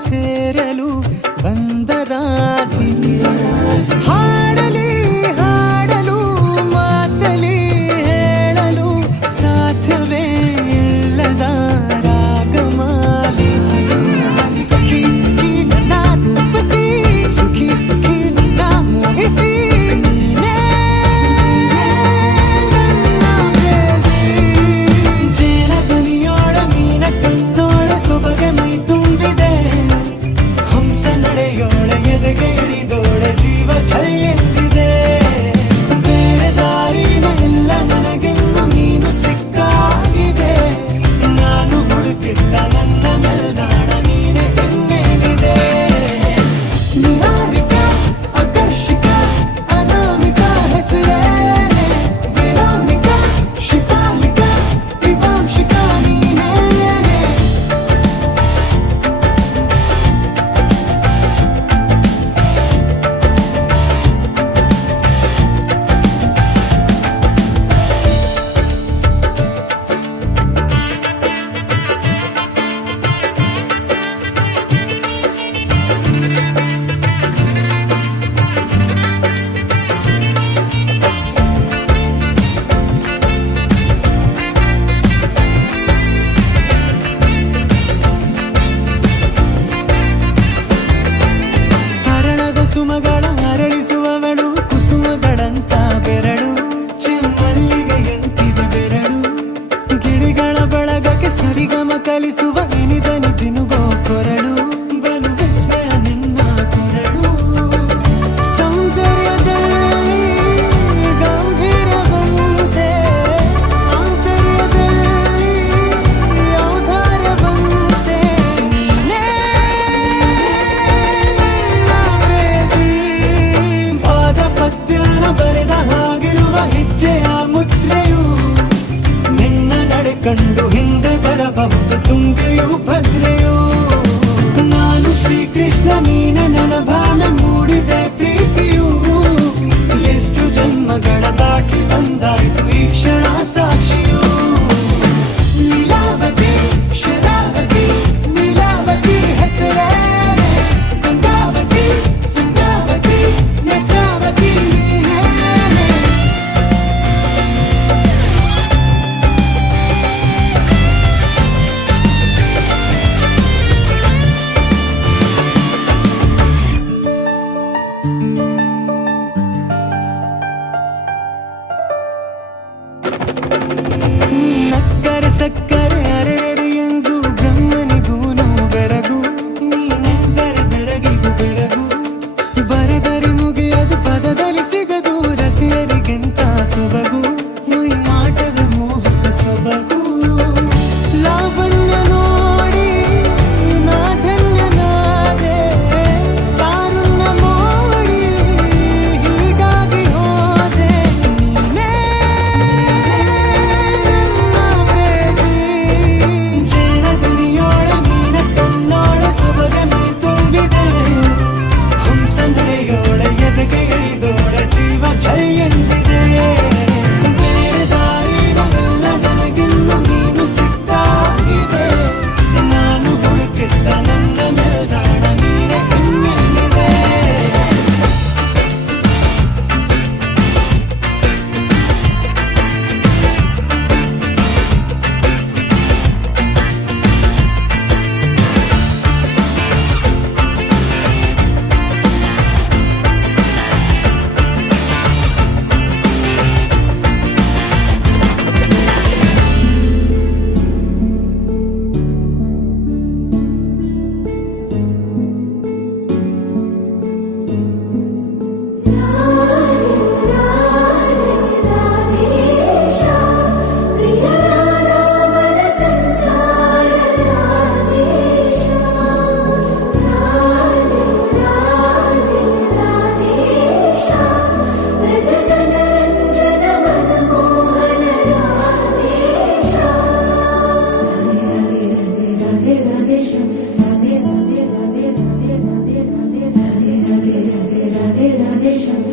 ಸೇರಲು ಬಂದ ರಾಧಿಕೆ ಹಾಡಲಿ ಹಾಡಲು ಮಾತಲಿ ಹೇಳಲು ಸಾಧ್ಯವೇ ಇಲ್ಲದ ರಾಗಮಾಲಿಕೆ ಸಖಿ ಸಖಿ ನನ್ನ ರೂಪಿಸಿ ಸುಖಿ ಸುಖಿ ನನ್ನ ಮೋಹಿಸಿ ಸೊಬಗೆ ಮೈ ತುಂಬಿದೆ ಹಂಸ ನಡೆಯೋಳೆ ಎದೆಗೆ ಇಳಿದೋಳೆ ಜೀವ ಛೈ ಎಂದಿದೆ ಬೇರೆ ದಾರಿನ ಎಲ್ಲ ನನಗೆನ್ನು ನೀನು ಸಿಕ್ಕಾಗಿದೆ ನಾನು ಹುಡುಕಿದ್ದ ನನ್ನ ನಿಲ್ದಾಣ ನೀನೆ ಇನ್ನೇನಿದೆ ನಿಹಾರಿಕ ಆಕರ್ಷಿಕ ಅನಾಮಿಕ ಹೆಸರೇನೆ ವಿರಾಮಿಕ ಶಿಫಾಲಿಕ ವಿವಾಂಶಿಕ ನೀನೇನೆ ಸುಮಗಳ ಅರಳಿಸುವವಳು ಕುಸುಮಗಳಂತ ಬೆರಳು ಚೆಮ್ಮಲ್ಲಿಗೆಯಂತಿವೆ ಬೆರಳು ಗಿಳಿಗಳ ಬಳಗಕ್ಕೆ ಸರಿಗಮ ಕಲಿಸುವ ಇನಿದನಿ ಜಿನುಗೋ ಕೊರಳು ಬಲು ವಿಸ್ಮಯ ನಿನ್ನ ಕೊರಳು ಸೌಂದರ್ಯದಲ್ಲಿ ಗಂಭೀರವಂತೆ ಆಂತರ್ಯದಲ್ಲಿ ಔದಾರ್ಯವಂತೆ ನೀನೇ ಪದ್ಯನ ಬರೆದ ಹಾಗಿರುವ ಹೆಜ್ಜೆಯ ಮುದ್ರೆಯು ನಿನ್ನ ನಡೆ ಕಂಡು ಹಿಂದೆ ಬರಬಹುದು ತುಂಗೆಯು ಭದ್ರೆಯು ನಾನು ಶ್ರೀಕೃಷ್ಣ ನೀನೆ ನನ್ನ ಭಾವನೆ ಮೂಡಿದೆ ಪ್ರೀತಿಯು ಎಷ್ಟು ಜನ್ಮಗಳ ದಾಟಿ ಬಂದಾಯಿತು ಈ ಕ್ಷಣ ಸಾಕ್ಷಿಯು ಲೀಲಾವತಿ ಶರಾವತಿ ನೀಲಾವತಿ ಹೆಸರೇನೆ ಗಂಗಾವತಿ ತುಂಗಾವತಿ ನೇತ್ರಾವತಿ ನೀನೇನೆ ನೀ ನಕ್ಕರೆ ಸಕ್ಕರೆ ಅರೆರೆ ಎಂದು ಬ್ರಹ್ಮನಿಗೂನು ಬೆರಗು ನೀನೆಂದರೆ ಬೆರಗಿಗೂ ಬೆರಗು ಬರೆದರೆ ಮುಗಿಯದು ಪದದಲ್ಲಿ ಸಿಗದು ರತಿಯರಿಗಿಂತ ಸೊಬಗು ಮೈ ಮಾಟವೇ ಮೋಹಕ ಸೊಬಗು ಲಾವಣ್ಯ ನೋಡಿ ನಾ ಧನ್ಯನಾದೆ ಕಾರುಣ್ಯ ಮೋಡಿ ಹೀಗಾಗಿ ಹೋದೆ ನೀನೇ ನನ್ನ ಪ್ರೇಸಿ ಜೇನ ದನಿಯೋಳ ಮೀನ ಕಣ್ಣೋಳ ಸೊಬಗೆ ಮೈ ತುಂಬಿದೆ ಹಂಸ ನಡೆಯೋಳ ಎದೆಗೆ ಇಳಿದೋಳ ಜೀವ ಛೈ ಎಂದಿದೆ ಬೇರೆ ದಾರಿನ ಎಲ್ಲ ನನಗಿನ್ನು ನೀನು ಸಿಕ್ಕಾಗಿದೆ ನಾನು ಹುಡುಕಿದ್ದ ನನ್ನ ನಿಲ್ದಾಣ ನೀನೆ ಇನ್ನೇನಿದೆ Radhe Radhe